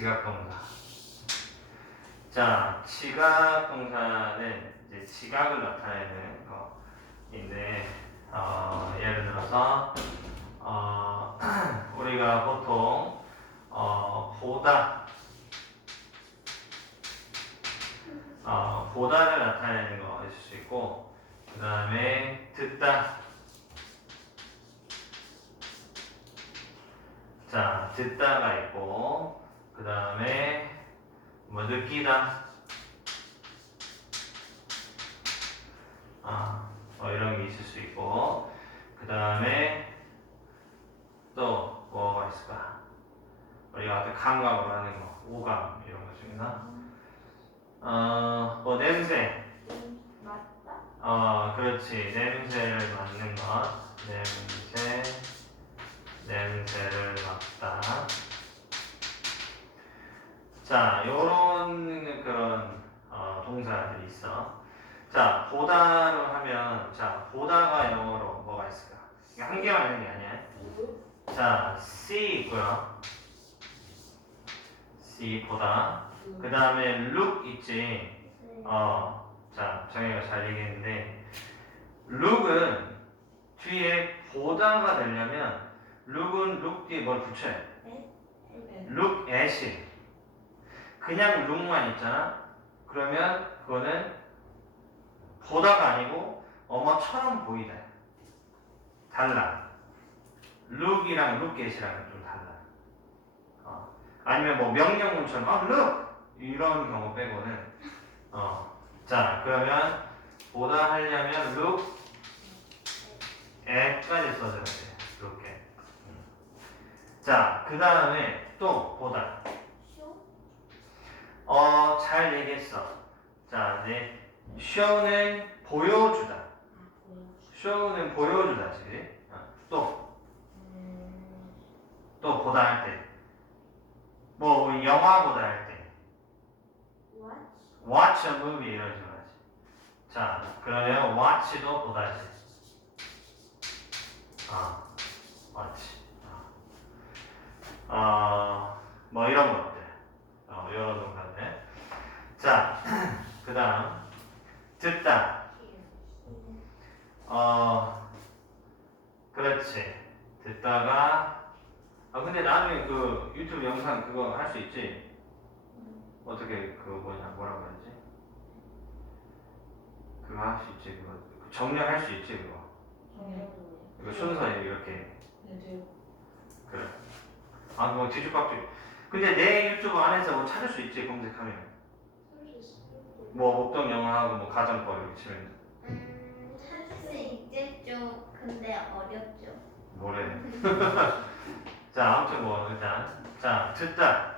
지각동사. 자, 지각동사는 이제 지각을 나타내는 거인데, 어, 예를 들어서, 어, 우리가 보통, 어, 보다, 어, 보다를 나타내는 거 있을 수 있고, 그 다음에 듣다. 자, 듣다가 있고, 그 다음에 뭐 느끼다. 아, 뭐 이런 게 있을 수 있고, 그 다음에 또 뭐가 있을까? 우리가 아까 감각으로 하는 거, 오감 이런 것 중에서, 어, 뭐 냄새. 맞다? 어, 그렇지. 냄새 자, 요런 그런 어, 동사들이 있어. 자, 보다로 하면, 자, 보다가 영어로 뭐가 있을까? 이게 한 개만 있는 게 아니야. 자, see 있고요. see 보다. 그 다음에 look 있지. 네. 어, 자, 정혜가 잘 얘기했는데, 룩은 뒤에 보다가 되려면, 룩은 룩 뒤에 뭘 붙여야 돼. 네. 룩 at이. 그냥 룩만 있잖아? 그러면 그거는 보다가 아니고, 어머처럼 보이다. 달라. 룩이랑 룩 at이랑은 좀 달라. 어. 아니면 뭐 명령문처럼, 아, 룩! 이런 경우 빼고는, 어. 자, 그러면 보다 하려면 look at까지 써줘야 돼. at. 음. 자, 그 다음에 또 보다. 쇼? 어, 잘 얘기했어. 자, 이제 show는 보여주다. 아, 보여. show는 보여주다지. 어, 또, 음, 또 보다 할 때. 뭐, 우리 영화 보다 할 때. watch? watch a movie 이런 식으로 하지. 자, 그러면 watch도 보다지. 아, watch. 아, 어, 뭐 이런 것들. 어, 이런 동사들. 자, 그 다음. 듣다. 어, 그렇지. 듣다가, 아, 근데 나중에 그 유튜브 영상 그거 할 수 있지? 음, 어떻게 그 뭐냐 뭐라고 해야지? 그거 할 수 있지 그거 그 정리할 수 있지 그거 정리해보네요. 이거 순서에 이렇게 네, 돼요. 그래 아 그거 뒤죽박죽 근데 내 유튜브 안에서 뭐 찾을 수 있지 검색하면 할수. 뭐 목동 영화하고 뭐 가정법 이렇게 치면 음, 할수 있겠죠. 근데 어렵죠. 뭐래 자 아무튼 뭐 일단 자 듣다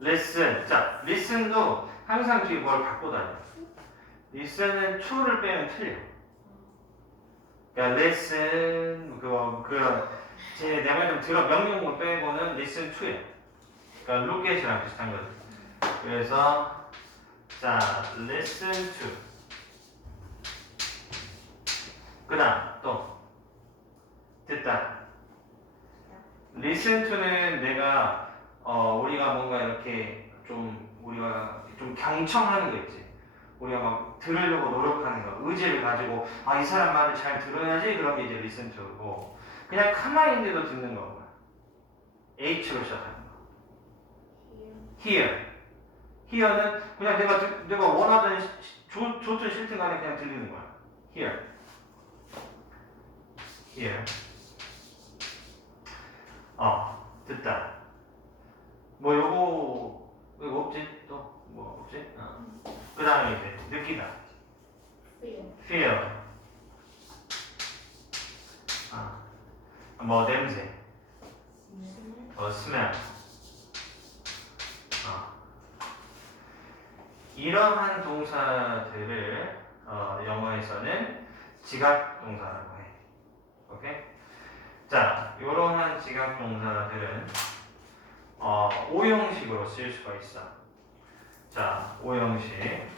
listen 자 listen도 항상 뒤에 뭘 갖고 다녀 listen은 to를 빼면 틀려 그러니까 listen 그거 그런 제 내말 좀 들어 명령문 빼고는 listen to야. 그러니까 look at이랑 비슷한 거지. 그래서 자 listen to 그다음 또 듣다. listen to는 내가 어 우리가 뭔가 이렇게 좀 우리가 좀 경청하는 거 있지. 우리가 막 들으려고 노력하는 거, 의지를 가지고 아 이 사람 말을 잘 들어야지 게 이제 listen to고 그냥 가만히 있는데도 듣는 거고 H로 시작하는 거. hear. Hear. Hear는 그냥 내가 듣- 내가 시- 좋, 좋든 싫든 간에 그냥 들리는 거야. Hear. Hear. 어, 듣다. 뭐 요거 이거 없지? 또 뭐 없지? 어. 그 다음에 이제 느끼다. feel. feel. 아, 뭐 냄새. 어 smell. 아. 이러한 동사들을 어, 영어에서는 지각 동사라고 해. 오케이? 자, 이러한 지각 동사들은 어, 오형식으로 쓰일 수가 있어. 자, 오형식.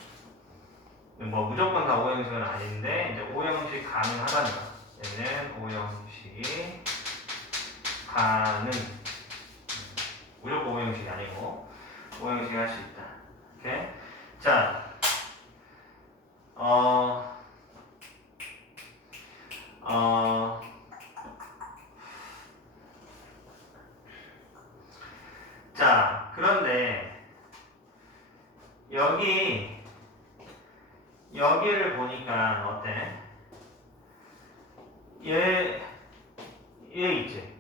뭐 무조건 다 오형식은 아닌데 이제 오형식 가능하다는 거. 얘는 오형식 가능. 무조건 오형식이 아니고 오형식 할 수 있다. 오케이. 자, 어, 어. 자, 그런데 여기 여기를 보니까 어때? 얘, 얘 있지?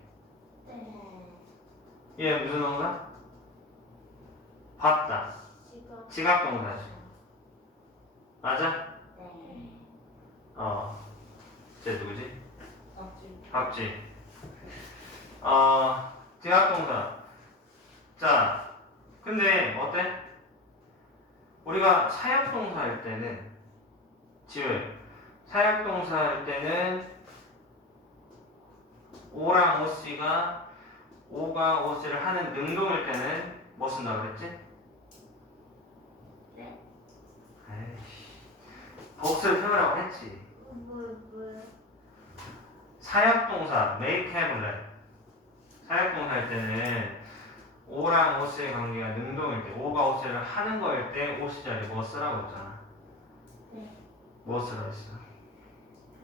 네. 얘 무슨 동사? 봤다. 지각 동사지. 맞아? 네. 어. 쟤 누구지? 앞지 박지. 어, 지각 동사. 자, 근데 어때? 우리가 사역 동사일 때는 지금 사역 동사일 때는 오랑 오씨가 오가 오씨를 하는 능동일 때는 뭐 쓴다고 그랬지? 네. 에이씨. 복수를 펴라고 했지. 뭐, 뭐. 사역 동사 make have let 사역 동사일 때는 오랑 오스의 관계가 능동일 때 오가 오스를 하는 거일 때 오스 자리 뭐 쓰라고 했잖아 네. 뭐 쓰라고 했어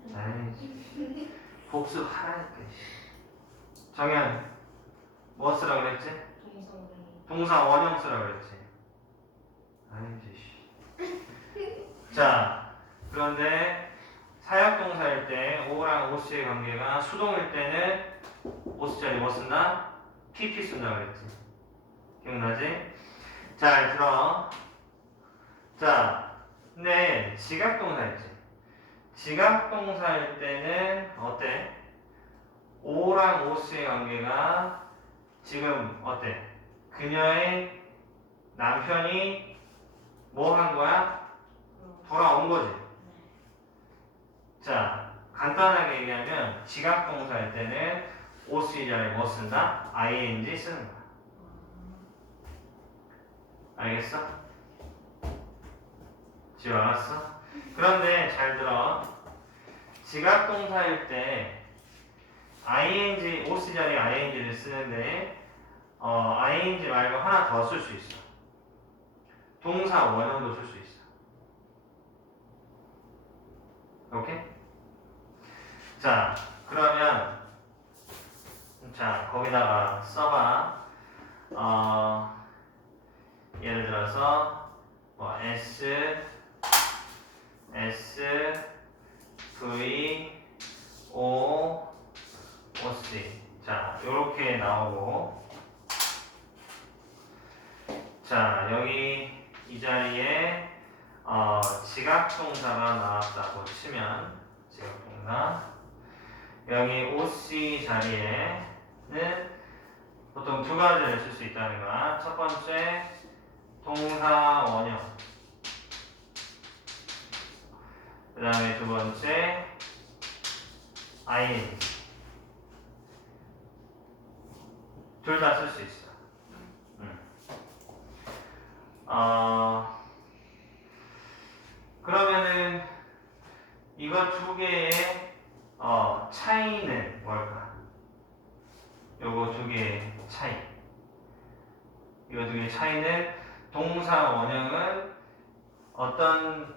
에이 복수 하라니까 씨. 정현 뭐 쓰라고 그랬지? 동사 원형 쓰라고 그랬지 아이씨 자 그런데 사역 동사일 때 오랑 오스의 관계가 수동일 때는 오스 자리 뭐 쓴다? PP 쓴다 그랬지 기억나지? 잘 들어 자 근데 지각 동사였지 지각 동사일 때는 어때? 오랑 오스의 관계가 지금 어때? 그녀의 남편이 뭐 한 거야? 돌아온 거지. 자, 간단하게 얘기하면 지각 동사일 때는 자리에 뭐 쓴다? ing 쓰는 거야. 알겠어? 지금 알았어? 그런데 잘 들어. 지각 동사일 때 ing, OC 자리에 ing를 쓰는데 어, ing 말고 하나 더 쓸 수 있어. 동사 원형도 쓸 수 있어. 오케이? 자, 그러면 자 거기다가 써봐. 어, 예를 들어서 뭐 S S V O O C 자 요렇게 나오고. 자 여기 이 자리에 어, 지각동사가 나왔다고 치면 지각동사. 여기 OC 자리에는 보통 두 가지를 쓸 수 있다는 거야. 첫 번째 동사 원형 그 다음에 두 번째 ing 둘 다 쓸 수 있어. 음. 어, 그러면은 이거 두 개의 어, 차이는 뭘까? 요거 두 개의 차이. 이거 두 개의 차이는 동사 원형은 어떤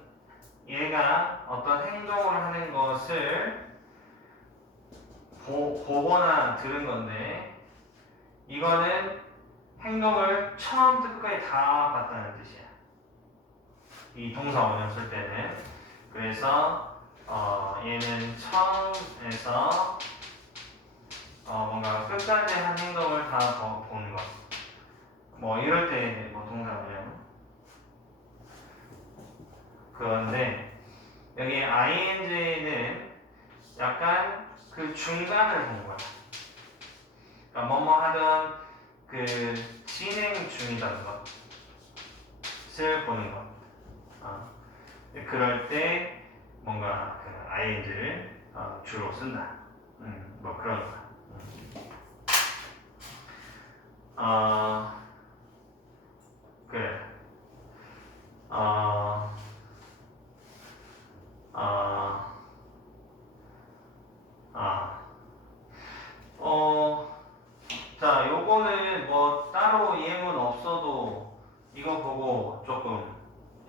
얘가 어떤 행동을 하는 것을 보, 보거나 들은 건데 이거는 행동을 처음부터 끝까지 다 봤다는 뜻이야. 이 동사 원형 쓸 때는 그래서 어, 얘는 처음에서 어, 뭔가 끝까지 한 행동을 다 보- 보는 것. 뭐 이럴 때 뭐 동사 원형. 그런데 여기 ing는 약간 그 중간을 본 거야. 그러니까 뭐뭐 하던 그 진행 중이던 것을 보는 것. 어. 그럴 때 뭔가 그 ing를 어, 주로 쓴다. 음, 뭐 그런 거. 음. 어, 그래. 어, 어, 아, 어, 자, 요거는 뭐 따로 예문 없어도 이거 보고 조금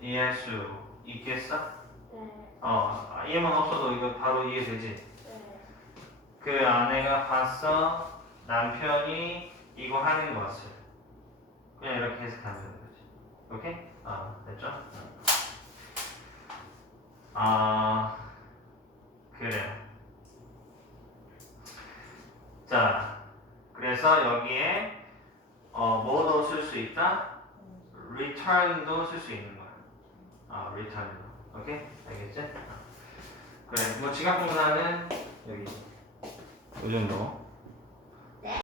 이해할 수 있겠어? 네. 어, 예문 없어도 이거 바로 이해되지? 네. 그 아내가 봤어 남편이 이거 하는 것을 그냥 이렇게 해석하면 되는 거지 오케이? 아 됐죠? 아 그래 자 그래서 여기에 어 뭐도 쓸 수 있다? return도 쓸 수 있는 거야 아 return도 오케이? 알겠지? 그래 뭐 지각 분사는 여기 이 정도